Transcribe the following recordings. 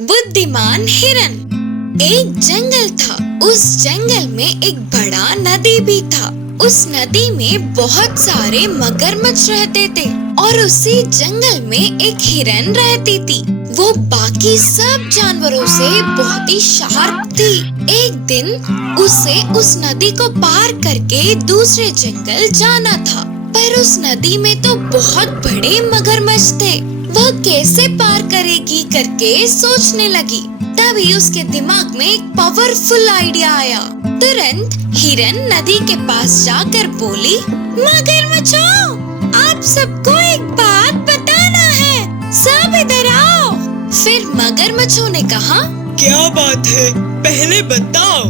बुद्धिमान हिरन। एक जंगल था। उस जंगल में एक बड़ा नदी भी था। उस नदी में बहुत सारे मगरमच्छ रहते थे और उसी जंगल में एक हिरन रहती थी। वो बाकी सब जानवरों से बहुत ही शार्प थी। एक दिन उसे उस नदी को पार करके दूसरे जंगल जाना था, पर उस नदी में तो बहुत बड़े मगरमच्छ थे। वह कैसे पार करेगी करके सोचने लगी। तभी उसके दिमाग में एक पावरफुल आइडिया आया। तुरंत हिरन नदी के पास जाकर बोली, मगरमच्छों, आप सबको एक बात बताना है, सब इधर आओ। फिर मगरमच्छों ने कहा, क्या बात है, पहले बताओ,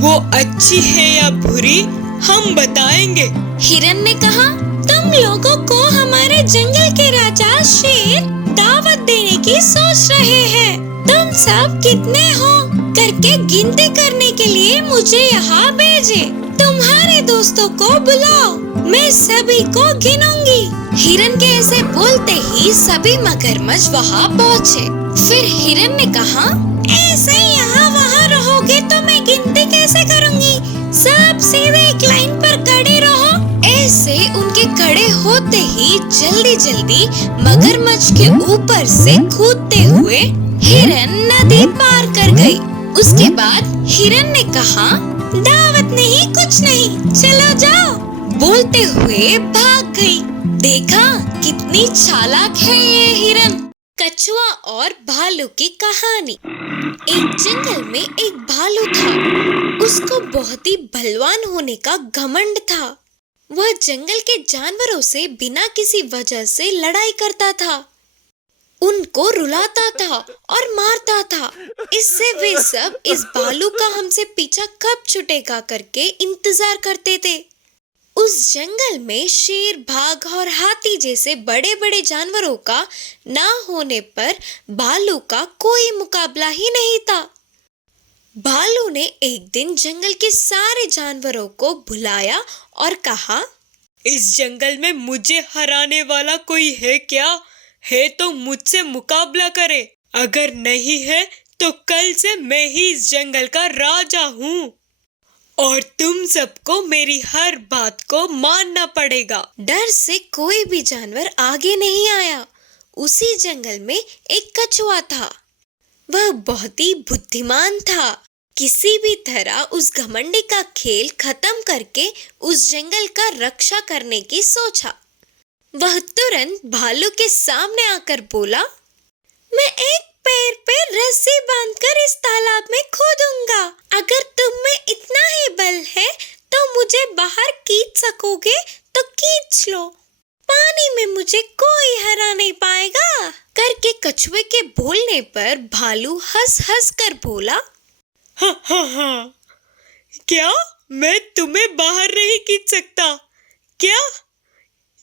वो अच्छी है या बुरी, हम बताएंगे। हिरन ने कहा, तुम लोगों को हमारे जंगल के राजा शेर दावत देने की सोच रहे हैं। तुम सब कितने हो करके गिनती करने के लिए मुझे यहाँ भेजे। तुम्हारे दोस्तों को बुलाओ, मैं सभी को गिनूंगी। हिरन के ऐसे बोलते ही सभी मगरमच्छ वहाँ पहुँचे। फिर हिरन ने कहा, ऐसे यहाँ वहाँ रहोगे तो मैं गिनती कैसे करूँगी? सब सीधे एक लाइन पर खड़े रहो। ऐसे उनके खड़े होते ही जल्दी जल्दी मगरमच्छ के ऊपर से कूदते हुए हिरन नदी पार कर गई। उसके बाद हिरन ने कहा, दावत नहीं, कुछ नहीं, चलो जाओ। बोलते हुए भाग गई। देखा कितनी चालाक है ये हिरन। कछुआ और भालू की कहानी। एक जंगल में एक भालू था। उसको बहुत ही बलवान होने का घमंड था। वह जंगल के जानवरों से बिना किसी वजह से लड़ाई करता था, उनको रुलाता था और मारता था। इससे वे सब इस भालू का हमसे पीछा कब छूटेगा करके इंतजार करते थे। उस जंगल में शेर, बाघ और हाथी जैसे बड़े बड़े जानवरों का ना होने पर भालू का कोई मुकाबला ही नहीं था। भालू ने एक दिन जंगल के सारे जानवरों को बुलाया और कहा, इस जंगल में मुझे हराने वाला कोई है क्या? है तो मुझसे मुकाबला करे, अगर नहीं है तो कल से मैं ही इस जंगल का राजा हूँ और तुम सबको मेरी हर बात को मानना पड़ेगा। डर से कोई भी जानवर आगे नहीं आया। उसी जंगल में एक कछुआ था। वह बहुत ही बुद्धिमान था। किसी भी तरह उस घमंडी का खेल खत्म करके उस जंगल का रक्षा करने की सोचा। वह तुरंत भालू के सामने आकर बोला, मैं एक पैर पे रस्सी बांधकर इस तालाब में कूदूंगा। अगर तुम में इतना ही बल है तो मुझे बाहर खींच सकोगे तो खींच लो। पानी में मुझे कोई हरा नहीं पाएगा करके कछुए के बोलने पर भालू हंस हंस कर बोला, हाँ, क्या मैं तुम्हें बाहर नहीं खींच सकता क्या?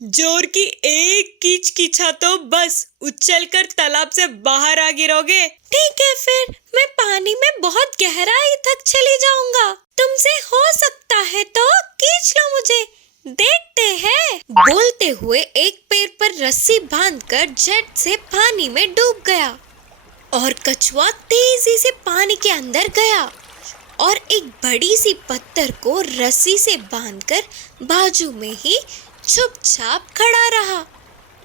जोर की एक कीच कीछा तो बस उछलकर तालाब से बाहर आ गिरोगे। ठीक है, फिर मैं पानी में बहुत गहराई तक चली जाऊंगा। तुमसे हो सकता है तो खींच लो मुझे, देखते हैं। बोलते हुए एक पैर पर रस्सी बांधकर झट से पानी में डूब गया और कछुआ तेजी से पानी के अंदर गया और एक बड़ी सी पत्थर को रस्सी से बांधकर बाजू में ही चुपचाप खड़ा रहा।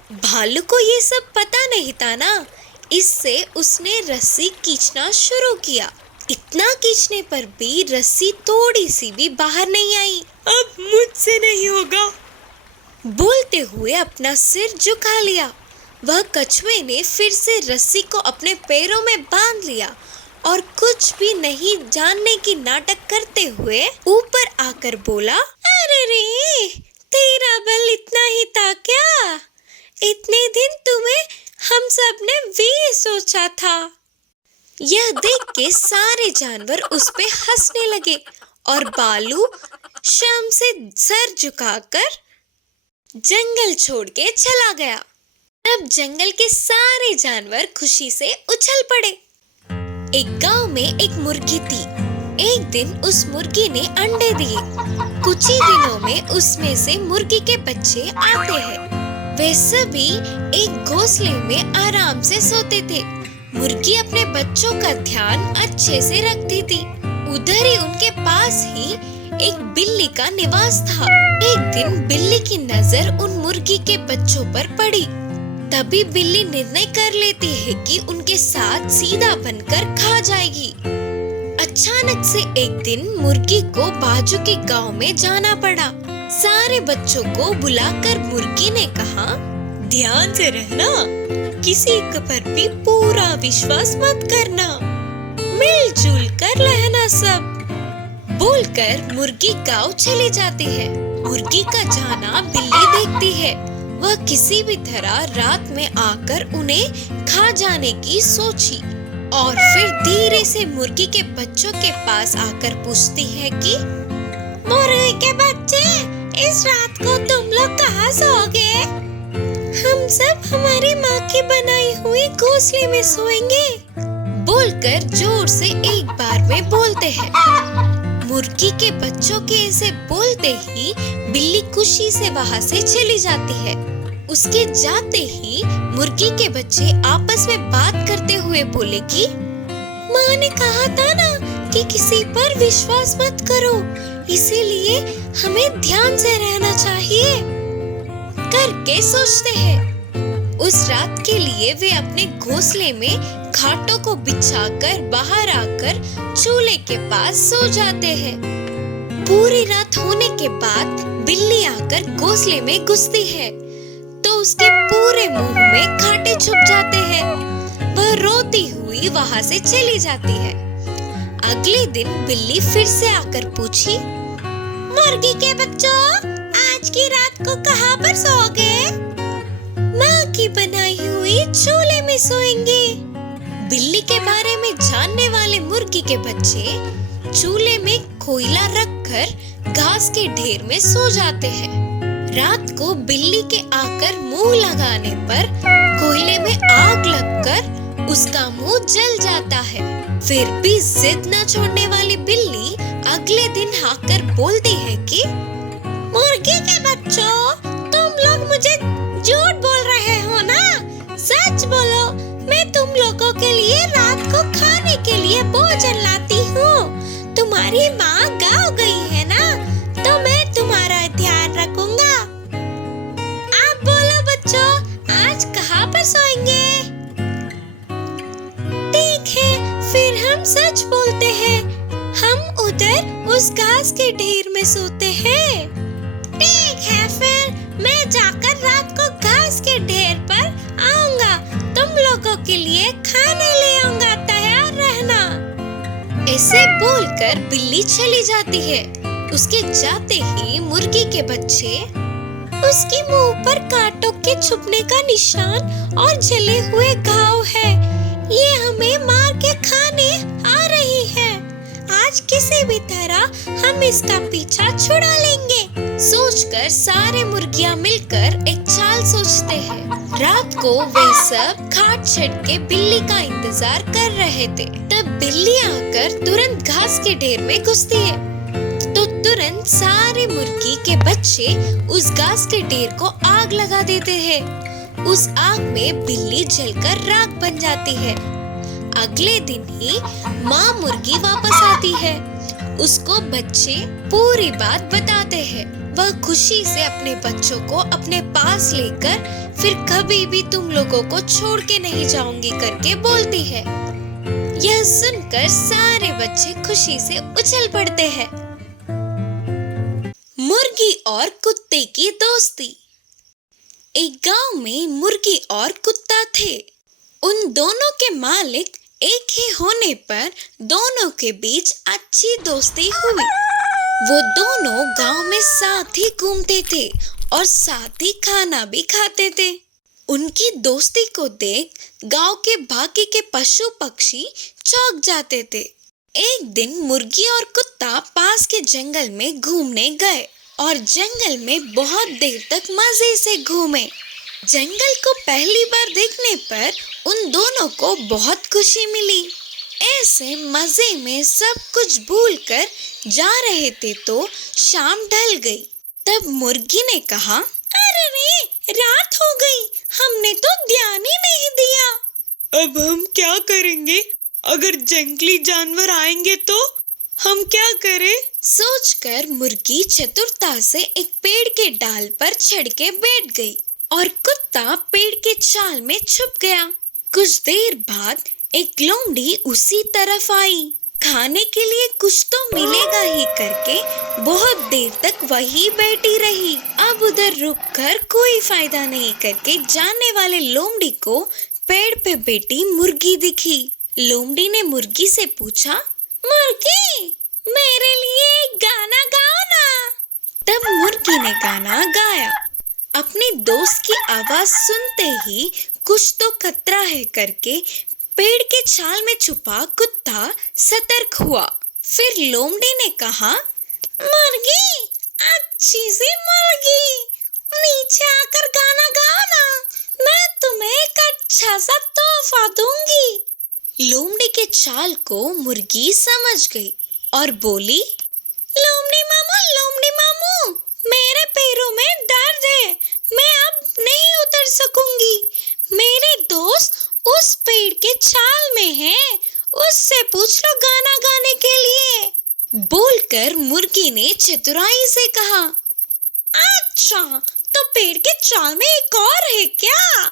भालू को ये सब पता नहीं था ना, इससे उसने रस्सी खींचना शुरू किया। इतना खींचने पर भी रस्सी थोड़ी सी भी बाहर नहीं आई। अब मुझसे नहीं होगा, बोलते हुए अपना सिर झुका लिया। वह कछुए ने फिर से रस्सी को अपने पैरों में बांध लिया और कुछ भी नहीं जानने की नाटक करते हुए ऊपर आकर बोला, अरे रे, तेरा बल इतना ही था क्या? इतने दिन तुम्हें हम सब ने भी सोचा था। यह देख के सारे जानवर उस पे हंसने लगे और भालू शर्म से सर झुकाकर जंगल छोड़ के चला गया। तब जंगल के सारे जानवर खुशी से उछल पड़े। एक गांव में एक मुर्गी थी। एक दिन उस मुर्गी ने अंडे दिए। कुछ ही दिनों में उसमें से मुर्गी के बच्चे आते हैं। वे सभी एक घोंसले में आराम से सोते थे। मुर्गी अपने बच्चों का ध्यान अच्छे से रखती थी। उधर ही उनके पास ही एक बिल्ली का निवास था। एक दिन बिल्ली की नजर उन मुर्गी के बच्चों पर पड़ी। तभी बिल्ली निर्णय कर लेती है कि उनके साथ सीधा बनकर खा जाएगी। अचानक से एक दिन मुर्गी को बाजू के गांव में जाना पड़ा। सारे बच्चों को बुलाकर मुर्गी ने कहा, ध्यान से रहना, किसी पर भी पूरा विश्वास मत करना, मिलजुल कर रहना सब। बोलकर मुर्गी गांव चली जाती है। मुर्गी का जाना बिल्ली देखती है। वह किसी भी तरह रात में आकर उन्हें खा जाने की सोची और फिर धीरे से मुर्गी के बच्चों के पास आकर पूछती है कि मुर्गी के बच्चे, इस रात को तुम लोग कहाँ सोओगे? हम सब हमारी माँ की बनाई हुई घोंसले में सोएंगे, बोलकर जोर से एक बार में बोलते हैं। मुर्गी के बच्चों के ऐसे बोलते ही बिल्ली खुशी से वहाँ से चली जाती है। उसके जाते ही मुर्गी के बच्चे आपस में बात करते हुए बोले कि माँ ने कहा था ना कि किसी पर विश्वास मत करो, इसीलिए हमें ध्यान से रहना चाहिए करके सोचते हैं। उस रात के लिए वे अपने घोंसले में खाटों को बिछाकर बाहर आकर चूल्हे के पास सो जाते हैं। पूरी रात होने के बाद बिल्ली आकर घोंसले में घुसती है तो उसके पूरे मुंह में खाटे छुप जाते हैं। वह रोती हुई वहाँ से चली जाती है। अगले दिन बिल्ली फिर से आकर पूछी, मुर्गी के बच्चों, आज की रात को कहाँ पर सोओगे? माँ की बनाई हुई चूल्हे में सोएंगे। बिल्ली के बारे में जानने वाले मुर्गी के बच्चे चूल्हे में कोयला रखकर घास के ढेर में सो जाते हैं। रात को बिल्ली के आकर मुंह लगाने पर कोयले में आग लगकर उसका मुंह जल जाता है। फिर भी जिद न छोड़ने वाली बिल्ली अगले दिन आकर बोलती है कि मुर्गी के बच्चों, तुम लोग मुझे झूठ बोल रहे हो ना? सच बोलो, मैं तुम लोगों के लिए रात को खाने के लिए भोजन लाती हूँ। तुम्हारी माँ गाँव गई है ना, तो मैं तुम्हारा ध्यान रखूंगा। आप बोलो बच्चों, आज कहाँ पर सोएंगे? ठीक है, फिर हम सच बोलते हैं, हम उधर उस घास के ढेर में सोते हैं। ठीक है, फिर मैं जाकर रात को घास के ढेर पर आऊंगा, तुम लोगों के लिए खाने ले आऊंगा, तैयार रहना। ऐसे बोलकर बिल्ली चली जाती है। उसके जाते ही मुर्गी के बच्चे उसके मुंह पर कांटों के छुपने का निशान और जले हुए घाव है, ये हमें मार के खाने आ रही है। आज किसी भी तरह हम इसका पीछा छुड़ा लेंगे, सोचकर सारे मुर्गियां मिलकर एक चाल सोचते हैं। रात को वे सब खाट छत के बिल्ली का इंतजार कर रहे थे। तब बिल्ली आकर तुरंत घास के ढेर में घुसती है तो तुरंत सारे मुर्गी के बच्चे उस घास के ढेर को आग लगा देते हैं। उस आग में बिल्ली जलकर राख बन जाती है। अगले दिन ही माँ मुर्गी वापस आती है। उसको बच्चे पूरी बात बताते हैं। वह खुशी से अपने बच्चों को अपने पास लेकर फिर कभी भी तुम लोगों को छोड़ के नहीं जाऊंगी करके बोलती है। यह सुनकर सारे बच्चे खुशी से उछल पड़ते हैं। मुर्गी और कुत्ते की दोस्ती। एक गांव में मुर्गी और कुत्ता थे। उन दोनों के मालिक एक ही होने पर दोनों के बीच अच्छी दोस्ती हुई। वो दोनों गांव में साथ ही घूमते थे और साथ ही खाना भी खाते थे। उनकी दोस्ती को देख गांव के बाकी के पशु पक्षी चौंक जाते थे। एक दिन मुर्गी और कुत्ता पास के जंगल में घूमने गए और जंगल में बहुत देर तक मजे से घूमे। जंगल को पहली बार देखने पर उन दोनों को बहुत खुशी मिली। ऐसे मजे में सब कुछ भूलकर जा रहे थे तो शाम ढल गई। तब मुर्गी ने कहा, अरे रे, रात हो गई, हमने तो ध्यान ही नहीं दिया। अब हम क्या अगर जंगली जानवर आएंगे तो हम क्या करें? सोचकर मुर्गी चतुरता से एक पेड़ के डाल पर चढ़ के बैठ गई और कुत्ता पेड़ के छाल में छुप गया। कुछ देर बाद एक लोमड़ी उसी तरफ आई। खाने के लिए कुछ तो मिलेगा ही करके बहुत देर तक वही बैठी रही। अब उधर रुककर कोई फायदा नहीं करके जाने वाले लोमड़ी को पेड़ पे बैठी मुर्गी दिखी। लोमड़ी ने मुर्गी से पूछा, मुर्गी, मेरे लिए गाना गाओ ना। तब मुर्गी ने गाना गाया। अपने दोस्त की आवाज सुनते ही कुछ तो खतरा है करके पेड़ के छाल में छुपा कुत्ता सतर्क हुआ। फिर लोमड़ी ने कहा, मुर्गी, अच्छी सी मुर्गी, नीचे आकर गाना गाओ ना, मैं तुम्हें एक अच्छा सा तोहफा दूंगी। लोमड़ी के चाल को मुर्गी समझ गई और बोली, लोमड़ी मामू, मेरे पैरों में दर्द है, मैं अब नहीं उतर सकूंगी। मेरे दोस्त उस पेड़ के छाल में हैं, उससे पूछ लो गाना गाने के लिए। बोलकर मुर्गी ने चतुराई से कहा, अच्छा, तो पेड़ के छाल में एक और है क्या?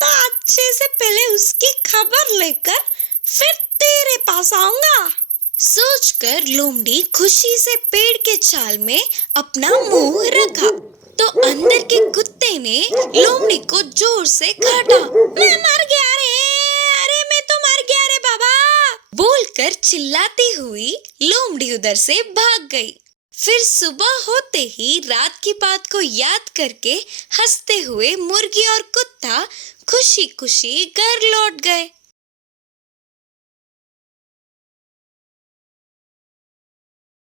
तो अच्छे से पहले उसकी खबर लेकर फिर तेरे पास आऊंगा। सोचकर लोमड़ी खुशी से पेड़ के छाल में अपना मुंह रखा तो अंदर के कुत्ते ने लोमड़ी को जोर से काटा। मैं मर गया रे, अरे मैं तो मर गया रे बाबा, बोलकर चिल्लाती हुई लोमड़ी उधर से भाग गई। फिर सुबह होते ही रात की बात को याद करके हंसते हुए मुर्गी और कुत्ता खुशी खुशी घर लौट गए।